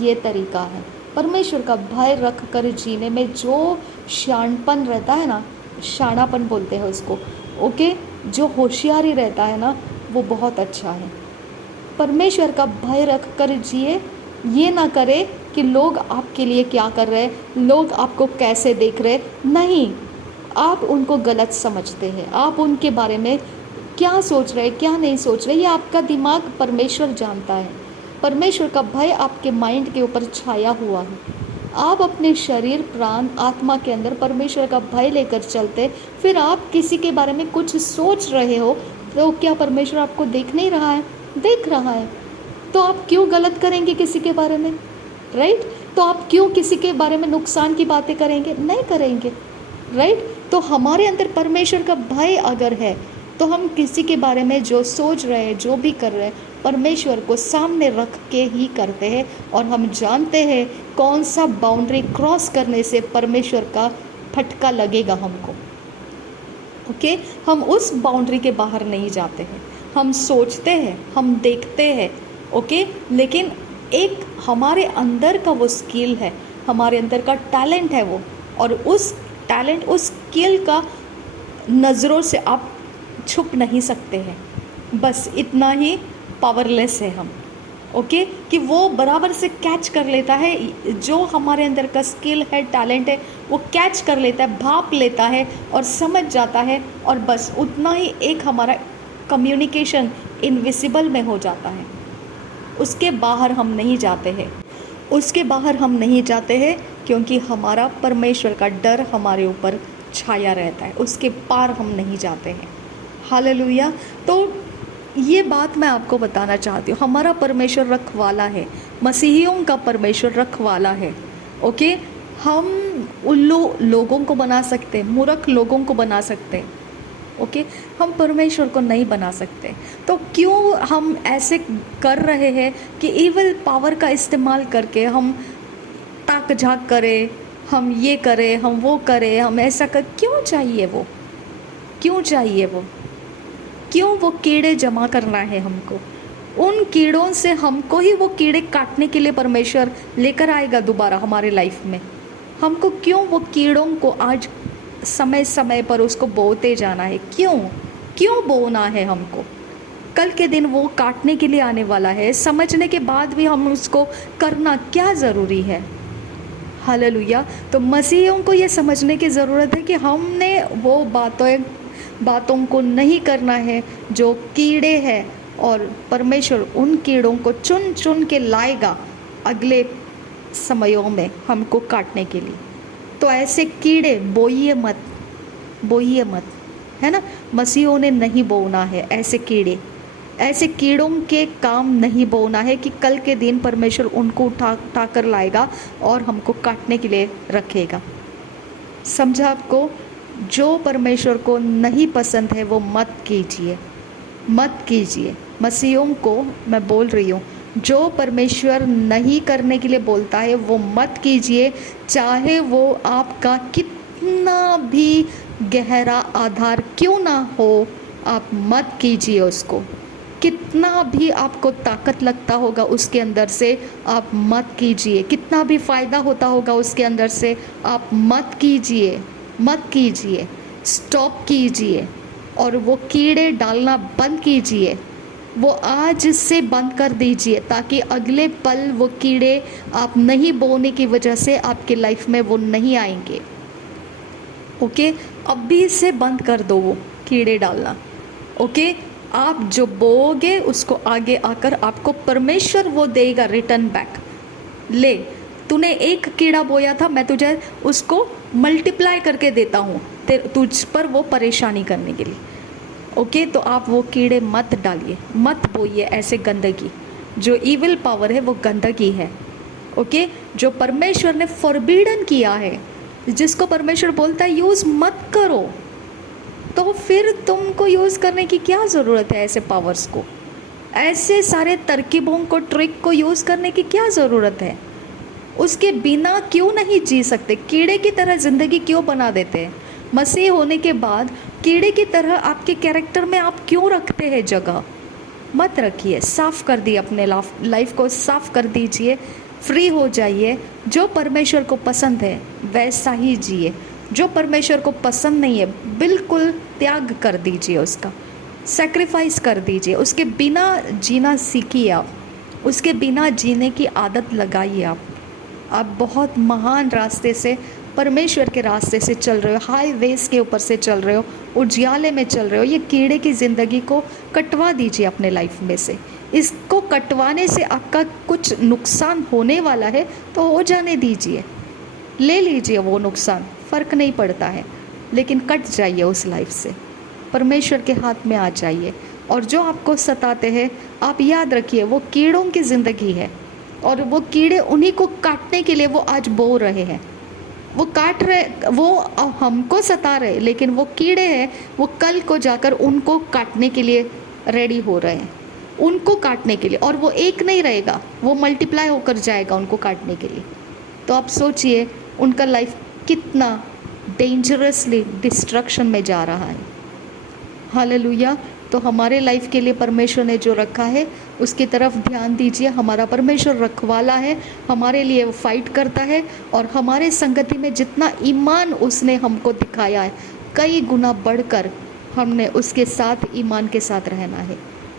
ये तरीका है परमेश्वर का भय रख कर जीने में। जो शानपन रहता है ना, शानापन बोलते हैं उसको, ओके, जो होशियारी रहता है ना, वो बहुत अच्छा है। परमेश्वर का भय रख कर जिए, ये ना करे कि लोग आपके लिए क्या कर रहे हैं, लोग आपको कैसे देख रहे, नहीं, आप उनको गलत समझते हैं, आप उनके बारे में क्या सोच रहे क्या नहीं सोच रहे, ये आपका दिमाग परमेश्वर जानता है। परमेश्वर का भय आपके माइंड के ऊपर छाया हुआ है। आप अपने शरीर, प्राण, आत्मा के अंदर परमेश्वर का भय लेकर चलते, फिर आप किसी के बारे में कुछ सोच रहे हो, तो क्या परमेश्वर आपको देख नहीं रहा है? देख रहा है। तो आप क्यों गलत करेंगे किसी के बारे में, राइट? तो आप क्यों किसी के बारे में नुकसान की बातें करेंगे? नहीं करेंगे, राइट? तो हमारे अंदर परमेश्वर का भय अगर है, तो हम किसी के बारे में जो सोच रहे हैं, जो भी कर रहे हैं, परमेश्वर को सामने रख के ही करते हैं। और हम जानते हैं कौन सा बाउंड्री क्रॉस करने से परमेश्वर का फटका लगेगा हमको। ओके, हम उस बाउंड्री के बाहर नहीं जाते हैं। हम सोचते हैं, हम देखते हैं, ओके, लेकिन एक हमारे अंदर का वो स्किल है, हमारे अंदर का टैलेंट है वो, और उस टैलेंट, उस स्किल का नज़रों से आप छुप नहीं सकते हैं। बस इतना ही पावरलेस है हम, ओके, कि वो बराबर से कैच कर लेता है, जो हमारे अंदर का स्किल है, टैलेंट है, वो कैच कर लेता है, भाप लेता है और समझ जाता है, और बस उतना ही एक हमारा कम्युनिकेशन इनविजिबल में हो जाता है। उसके बाहर हम नहीं जाते हैं, उसके बाहर हम नहीं जाते हैं, क्योंकि हमारा परमेश्वर का डर हमारे ऊपर छाया रहता है, उसके पार हम नहीं जाते हैं। हालेलुया। तो ये बात मैं आपको बताना चाहती हूँ, हमारा परमेश्वर रखवाला है, मसीहियों का परमेश्वर रखवाला है। ओके, हम उल्लू लोगों को बना सकते हैं, मूर्ख लोगों को बना सकते हैं, ओके, हम परमेश्वर को नहीं बना सकते। तो क्यों हम ऐसे कर रहे हैं कि ईविल पावर का इस्तेमाल करके हम ताक झाँक करें, हम ये करें, हम वो करें, हम ऐसा कर, क्यों चाहिए वो? क्यों चाहिए वो? क्यों वो कीड़े जमा करना है हमको? उन कीड़ों से हमको ही वो कीड़े काटने के लिए परमेश्वर लेकर आएगा दोबारा हमारे लाइफ में। हमको क्यों वो कीड़ों को आज समय समय पर उसको बोते जाना है? क्यों बोना है हमको? कल के दिन वो काटने के लिए आने वाला है, समझने के बाद भी हम उसको करना क्या ज़रूरी है? हालेलुया। तो मसीहियों को ये समझने की ज़रूरत है कि हमने वो बातों को नहीं करना है जो कीड़े हैं, और परमेश्वर उन कीड़ों को चुन चुन के लाएगा अगले समयों में हमको काटने के लिए। तो ऐसे कीड़े बोइए मत, है ना? मसीहों ने नहीं बोना है ऐसे कीड़ों के काम नहीं बोना है कि कल के दिन परमेश्वर उनको उठा कर लाएगा और हमको काटने के लिए रखेगा। समझा आपको? जो परमेश्वर को नहीं पसंद है वो मत कीजिए। मसीहों को मैं बोल रही हूँ, जो परमेश्वर नहीं करने के लिए बोलता है वो मत कीजिए, चाहे वो आपका कितना भी गहरा आधार क्यों ना हो, आप मत कीजिए उसको। कितना भी आपको ताकत लगता होगा उसके अंदर से, आप मत कीजिए। कितना भी फ़ायदा होता होगा उसके अंदर से, आप मत कीजिए, मत कीजिए, स्टॉप कीजिए। और वो कीड़े डालना बंद कीजिए, वो आज से बंद कर दीजिए, ताकि अगले पल वो कीड़े आप नहीं बोने की वजह से आपके लाइफ में वो नहीं आएंगे। ओके, अभी से बंद कर दो वो कीड़े डालना। ओके, आप जो बोओगे उसको आगे आकर आपको परमेश्वर वो देगा रिटर्न बैक। ले, तूने एक कीड़ा बोया था, मैं तुझे उसको मल्टीप्लाई करके देता हूँ तुझ पर वो परेशानी करने के लिए। ओके, तो आप वो कीड़े मत डालिए, मत बोइए ऐसे गंदगी। जो ईविल पावर है वो गंदगी है। ओके, जो परमेश्वर ने फॉरबिडन किया है, जिसको परमेश्वर बोलता है यूज़ मत करो, तो फिर तुमको यूज़ करने की क्या ज़रूरत है? ऐसे पावर्स को, ऐसे सारे तरकीबों को, ट्रिक को यूज़ करने की क्या ज़रूरत है? उसके बिना क्यों नहीं जी सकते? कीड़े की तरह ज़िंदगी क्यों बना देते हैं? मसीह होने के बाद कीड़े की तरह आपके कैरेक्टर में आप क्यों रखते हैं जगह? मत रखिए, साफ़ कर दिए अपने लाइफ को, साफ़ कर दीजिए, फ्री हो जाइए। जो परमेश्वर को पसंद है वैसा ही जिए, जो परमेश्वर को पसंद नहीं है बिल्कुल त्याग कर दीजिए, उसका सेक्रीफाइस कर दीजिए। उसके बिना जीना सीखिए, आप उसके बिना जीने की आदत लगाइए। आप बहुत महान रास्ते से, परमेश्वर के रास्ते से चल रहे हो, हाईवेज के ऊपर से चल रहे हो, उजियाले में चल रहे हो। ये कीड़े की ज़िंदगी को कटवा दीजिए अपने लाइफ में से। इसको कटवाने से आपका कुछ नुकसान होने वाला है तो हो जाने दीजिए, ले लीजिए वो नुकसान, फ़र्क नहीं पड़ता है, लेकिन कट जाइए उस लाइफ से, परमेश्वर के हाथ में आ जाइए। और जो आपको सताते हैं, आप याद रखिए वो कीड़ों की ज़िंदगी है, और वो कीड़े उन्हीं को काटने के लिए वो आज बो रहे हैं। वो काट रहे, वो हमको सता रहे, लेकिन वो कीड़े हैं, वो कल को जाकर उनको काटने के लिए रेडी हो रहे हैं, उनको काटने के लिए। और वो एक नहीं रहेगा, वो मल्टीप्लाई होकर जाएगा उनको काटने के लिए। तो आप सोचिए उनका लाइफ कितना डेंजरसली डिस्ट्रक्शन में जा रहा है। हालेलुया। तो हमारे लाइफ के लिए परमेश्वर ने जो रखा है उसकी तरफ ध्यान दीजिए। हमारा परमेश्वर रखवाला है, हमारे लिए वो फाइट करता है, और हमारे संगति में जितना ईमान उसने हमको दिखाया है, कई गुना बढ़कर हमने उसके साथ ईमान के साथ रहना है,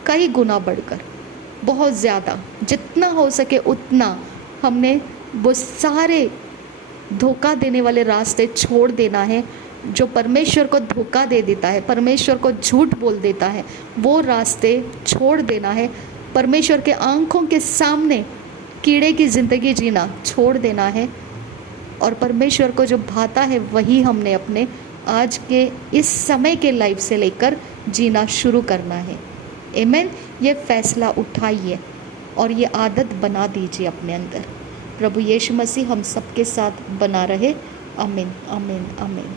कई गुना बढ़कर, बहुत ज़्यादा, जितना हो सके उतना हमने वो सारे धोखा देने वाले रास्ते छोड़ देना है। जो परमेश्वर को धोखा दे देता है, परमेश्वर को झूठ बोल देता है, वो रास्ते छोड़ देना है। परमेश्वर के आंखों के सामने कीड़े की ज़िंदगी जीना छोड़ देना है, और परमेश्वर को जो भाता है वही हमने अपने आज के इस समय के लाइफ से लेकर जीना शुरू करना है। आमीन। ये फैसला उठाइए और ये आदत बना दीजिए अपने अंदर। प्रभु यीशु मसीह हम सबके साथ बना रहे। आमीन, आमीन, आमीन।